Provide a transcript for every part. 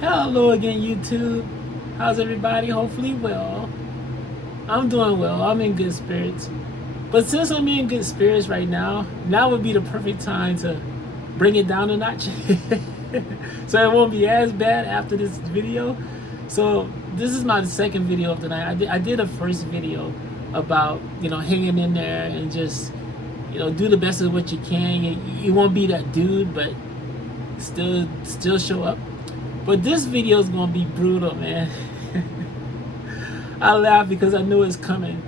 Hello again, YouTube. How's everybody? Hopefully well. I'm doing well. I'm in good spirits. But since I'm in good spirits right now would be the perfect time to bring it down a notch. So it won't be as bad after this video. So this is my second video of the night. I did a first video about, hanging in there and just, do the best of what you can. You won't be that dude, but still show up. But this video is gonna be brutal, man. I laugh because I know it's coming.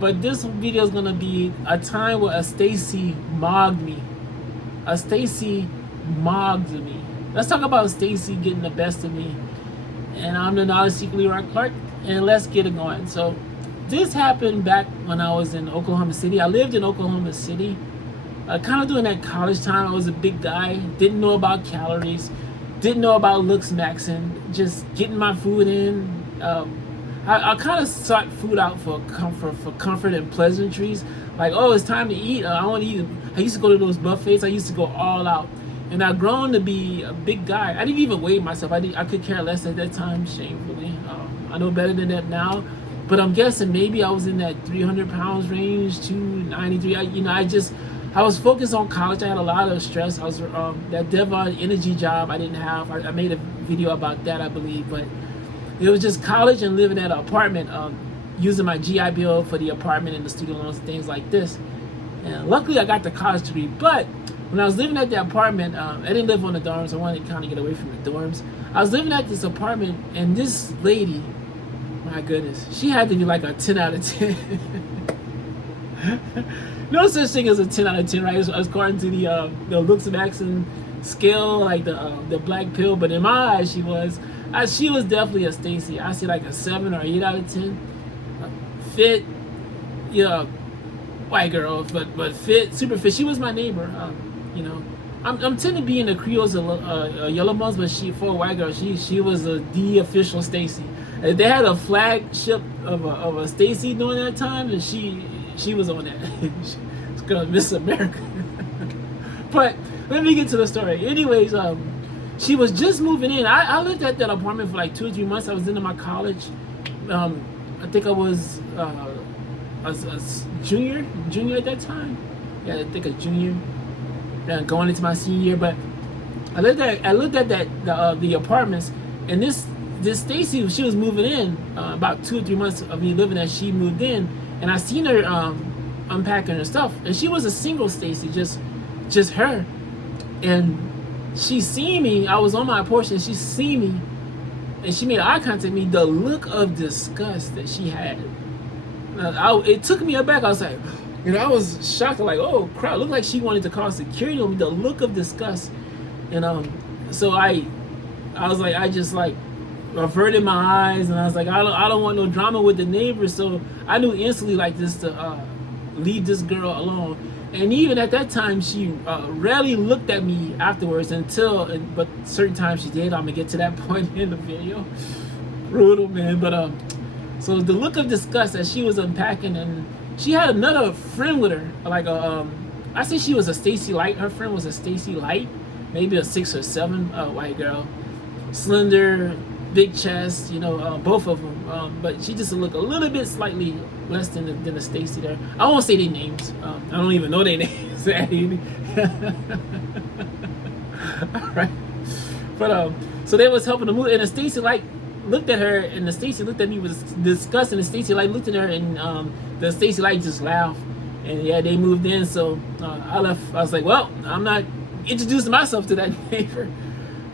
But this video is gonna be a time where a Stacy mogged me. A Stacy mogged me. Let's talk about Stacy getting the best of me. And I'm the knowledge seeker Leroy Clark, and let's get it going. So this happened back when I was in Oklahoma City. I lived in Oklahoma City. Kind of during that college time. I was a big guy, didn't know about calories, didn't know about looks maxing, just getting my food in. I kind of sought food out for comfort and pleasantries. Like, oh, it's time to eat. I want to eat. I used to go to those buffets. I used to go all out. And I've grown to be a big guy. I didn't even weigh myself. I could care less at that time, shamefully. I know better than that now. But I'm guessing maybe I was in that 300 pounds range, 293. I was focused on college. I had a lot of stress. I was that Devon energy job I didn't have. I made a video about that, I believe, but it was just college and living at an apartment, using my GI Bill for the apartment and the student loans and things like this. And luckily, I got the college degree. But when I was living at the apartment, I didn't live on the dorms. I wanted to kind of get away from the dorms. I was living at this apartment, and this lady, my goodness, she had to be like a 10 out of 10. No such thing as a 10 out of 10, right? According to the looks maxing scale, like the black pill. But in my eyes, she was definitely a Stacy. I see like a 7 or 8 out of 10. Fit, white girl, but fit, super fit. She was my neighbor. I'm tend to be in the Creoles, yellow moms, but for a white girl, she was the official Stacy. They had a flagship of a Stacy during that time, and she was on that. It's called Miss America. But let me get to the story. Anyways, she was just moving in. I lived at that apartment for like 2 or 3 months. I was into my college. I think I was a junior at that time. Yeah, I think a junior. Going into my senior year. But I looked at the apartments, and this Stacy, she was moving in about 2 or 3 months of me living there. She moved in, and I seen her unpacking her stuff, and she was a single Stacy, just her. And she seen me. I was on my porch, and she seen me, and she made eye contact with me. The look of disgust that she had, it took me aback. I was like, I was shocked. Like, oh crap! Looked like she wanted to call security on me. The look of disgust, and so I was like, I just like averted my eyes, and I was like, I don't want no drama with the neighbors. So I knew instantly like this to leave this girl alone. And even at that time, she rarely looked at me afterwards but certain times she did. I'm gonna get to that point in the video. Brutal, man. But so the look of disgust as she was unpacking, and she had another friend with her, like I say she was a Stacy Light. Her friend was a Stacy Light, maybe a 6 or 7 white girl, slender, big chest, both of them. But she just looked a little bit slightly less than the Stacy there. I won't say their names. I don't even know their names. All right. But so they was helping to move, and the Stacy Light looked at her, and the Stacy looked at me with disgust, and the Stacy Light looked at her, and the Stacy Light just laughed. And yeah, they moved in. So I left. I was like, well, I'm not introducing myself to that neighbor.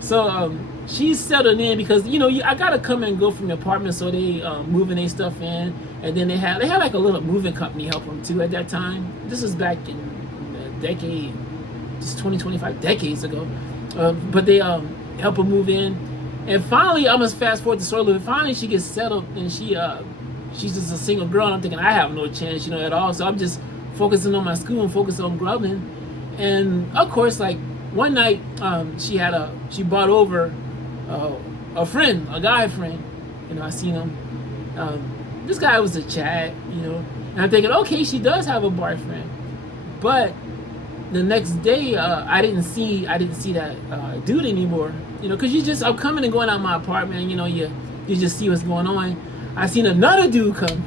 So she settled in because I gotta come and go from the apartment, so they moving their stuff in, and then they had like a little moving company help them too at that time. This was back in a decade, just 25 decades ago. But they help her move in, and finally, I'm gonna fast forward the story a little bit. Finally, she gets settled, and she's just a single girl. And I'm thinking I have no chance, at all. So I'm just focusing on my school and focusing on grubbing, and of course, like one night, she brought over a friend, a guy friend. I seen him. This guy was a Chad, and I'm thinking, okay, she does have a boyfriend. But the next day, I didn't see that dude anymore. because I'm coming and going out my apartment, and, you just see what's going on. I seen another dude come.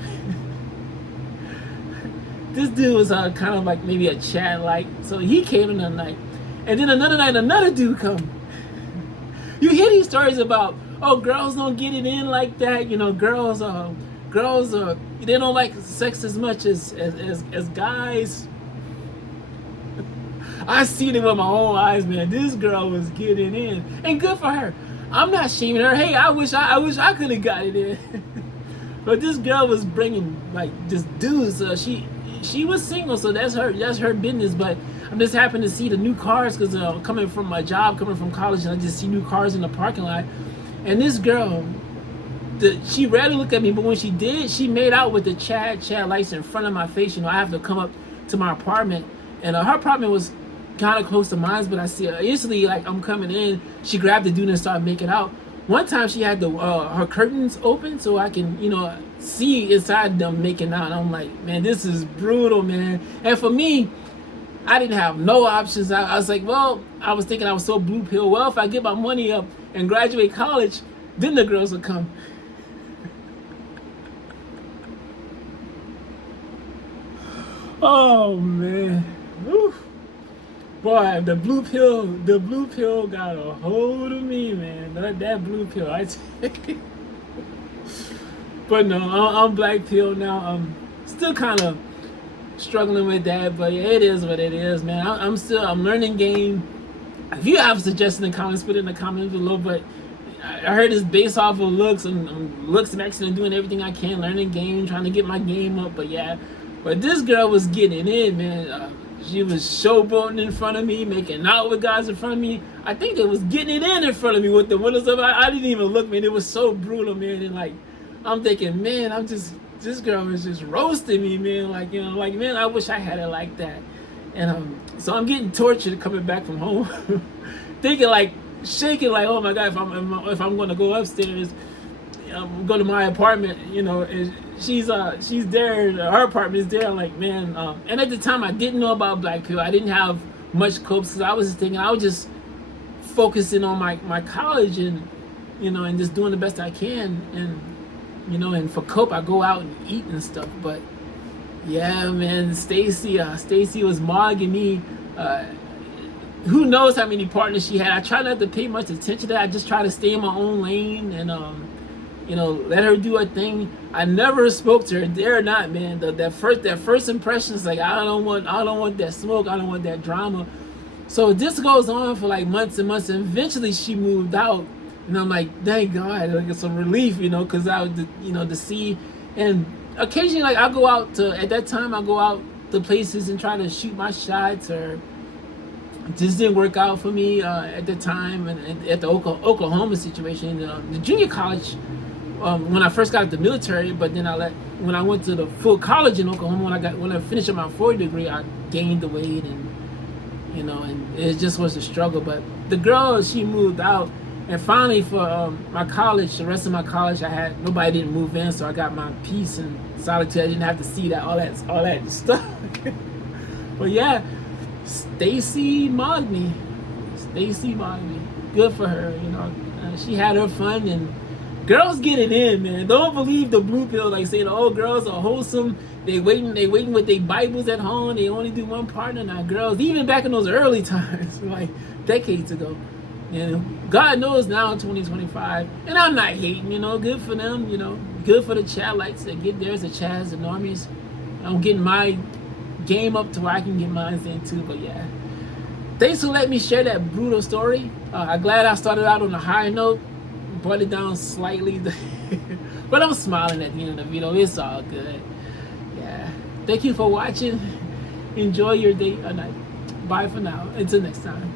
This dude was kind of like maybe a Chad like, so he came in the night, and then another night another dude come. You hear these stories about, oh, girls don't get it in like that, girls they don't like sex as much as guys. I seen it with my own eyes, man. This girl was getting in, and good for her. I'm not shaming her. Hey, I wish I could have got it in. But this girl was bringing like just dudes. She was single, so that's her business. But I'm just happy to see the new cars because coming from my job, coming from college, and I just see new cars in the parking lot. And this girl, she rarely looked at me, but when she did, she made out with the Chad lights in front of my face. I have to come up to my apartment, and her apartment was kind of close to mine, but I see her instantly, like I'm coming in, she grabbed the dude and started making out. One time she had her curtains open so I can see inside them making out, and I'm like, man, this is brutal, man. And for me, I didn't have no options. I was like, well, I was thinking I was so blue pill, well, if I get my money up and graduate college, then the girls will come. Oh man. Oof. Boy, the blue pill got a hold of me, man. That blue pill, I tell you. But no, I'm black pill now. I'm still kind of struggling with that, but yeah, it is what it is, man. I'm learning game. If you have suggestions in the comments, put it in the comments below. But I heard it's based off of looks, and looks maxing and doing everything I can, learning game, trying to get my game up. But yeah, but this girl was getting in, man. She was showboating in front of me, making out with guys in front of me. I think they was getting it in front of me with the windows up. I didn't even look, man. It was so brutal, man. And like, I'm thinking, man, this girl was just roasting me, man. Like, man, I wish I had it like that. And so I'm getting tortured coming back from home, thinking like, shaking like, oh my God, if I'm going to go upstairs, go to my apartment, and she's there, her apartment is there. I'm like, man, and at the time I didn't know about black pill. I didn't have much copes because I was just thinking I was just focusing on my college and and just doing the best I can, and and for cope I go out and eat and stuff. But yeah, man, Stacy was mogging me. Who knows how many partners she had. I try not to pay much attention to that. I just try to stay in my own lane and let her do her thing. I never spoke to her, dare not, man. That first impression is like, I don't want that smoke. I don't want that drama. So this goes on for like months and months, and eventually she moved out, and I'm like, thank God, like it's some relief, because I was, to see. And occasionally, like I go out to places and try to shoot my shots, or just didn't work out for me at the time, and at the Oklahoma situation, the junior college. When I first got out the military, but then when I went to the full college in Oklahoma, when I finished my 4 degree, I gained the weight, and and it just was a struggle. But the girl, she moved out, and finally for my college, the rest of my college, nobody didn't move in, so I got my peace and solitude. I didn't have to see all that stuff. But yeah, Stacy mogged me. Good for her, she had her fun, and girls get it in, man. Don't believe the blue pill, like saying, oh, girls are wholesome. They waiting with their Bibles at home. They only do one partner. Now, girls, even back in those early times, like decades ago, God knows now in 2025. And I'm not hating, good for them, good for the Chad lights that get theirs, the Chads, the normies. I'm getting my game up to where I can get mine in too. But yeah, thanks for letting me share that brutal story. I'm glad I started out on a high note. Brought it down slightly, but I'm smiling at the end of the video. It's all good. Yeah, thank you for watching. Enjoy your day or night. Bye for now. Until next time.